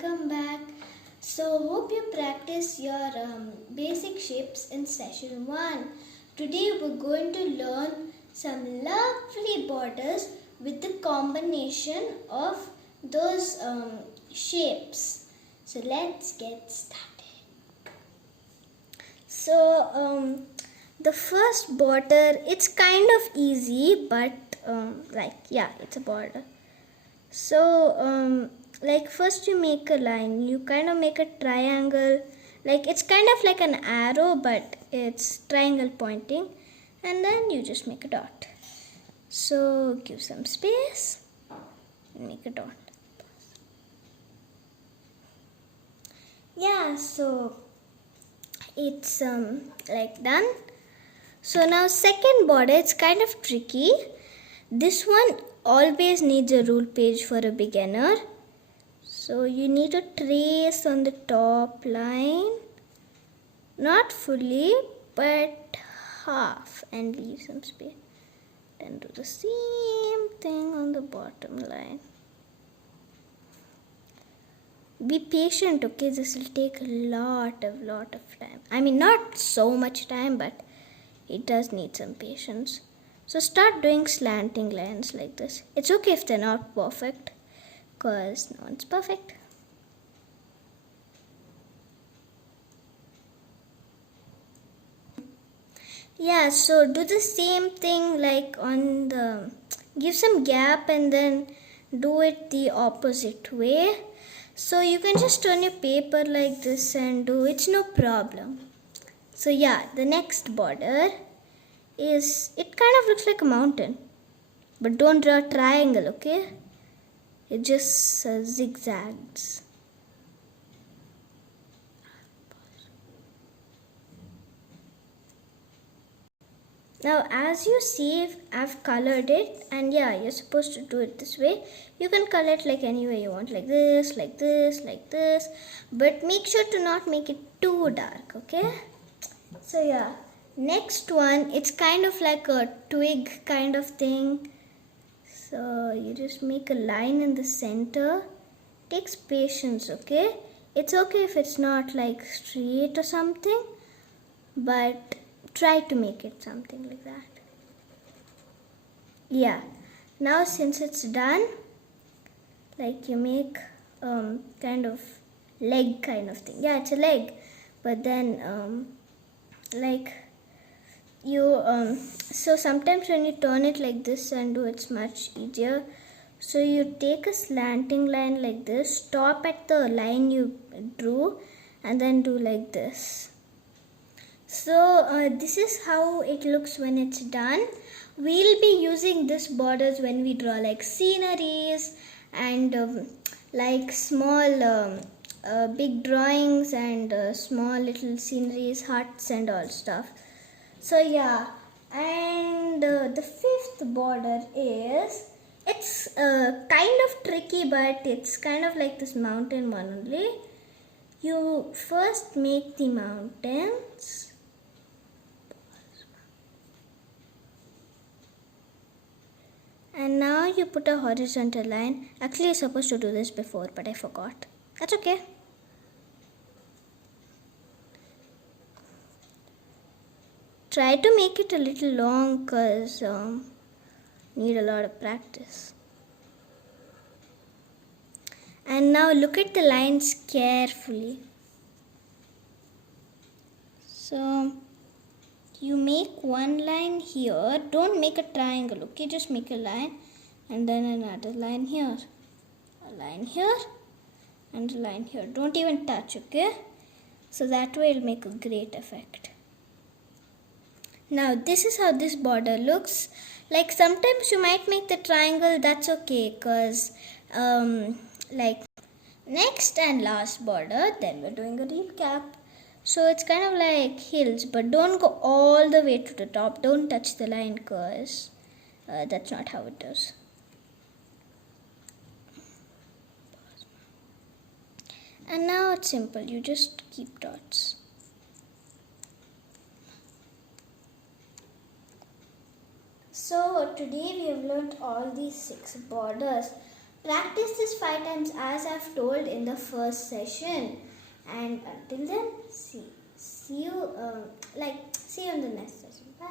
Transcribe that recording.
welcome back. So hope you practice your basic shapes in session 1. Today we're going to learn some lovely borders with the combination of those shapes. So let's get started. So the first border, it's kind of easy, but it's a border. So first you make a line, you kind of make a triangle, it's kind of like an arrow, but it's triangle pointing, and then you just make a dot. So give some space and make a dot. Yeah, so it's done. So now second border, it's kind of tricky. This one always needs a rule page for a beginner. So you need to trace on the top line, not fully, but half, and leave some space. Then do the same thing on the bottom line. Be patient, okay? This will take a lot of time. I mean, not so much time, but it does need some patience. So start doing slanting lines like this. It's okay if they're not perfect, because no one's perfect. Yeah, so do the same thing give some gap and then do it the opposite way. So you can just turn your paper like this and do it's no problem. So yeah, the next border is, it kind of looks like a mountain, but don't draw a triangle, okay? It just zigzags. Now as you see, I've colored it, and yeah, you're supposed to do it this way. You can color it like any way you want, like this, like this, like this, but make sure to not make it too dark, okay? So yeah, next one, it's kind of like a twig kind of thing. So you just make a line in the center. Takes patience, okay? It's okay if it's not like straight or something, but try to make it something like that. Yeah, now since it's done, you make kind of leg kind of thing. Yeah, it's a leg, but then so sometimes when you turn it like this and do, it's much easier. So you take a slanting line like this, stop at the line you drew, and then do like this. So this is how it looks when it's done. We'll be using this borders when we draw like sceneries and small big drawings and small little sceneries, huts and all stuff. So yeah, and the fifth border is, it's kind of tricky, but it's kind of like this mountain one only. You first make the mountains. And now you put a horizontal line. Actually, you're supposed to do this before, but I forgot. That's okay. Try to make it a little long, because need a lot of practice. And now look at the lines carefully. So you make one line here. Don't make a triangle, okay? Just make a line, and then another line here, a line here, and a line here. Don't even touch, okay? So that way it'll make a great effect. Now this is how this border looks. Sometimes you might make the triangle, that's okay, because next and last border, then we're doing a recap. So it's kind of like hills, but don't go all the way to the top. Don't touch the line, because that's not how it does. And now it's simple, you just keep dots. So today we have learned all these 6 borders. Practice this 5 times as I've told in the first session. And until then, see you in the next session. Bye.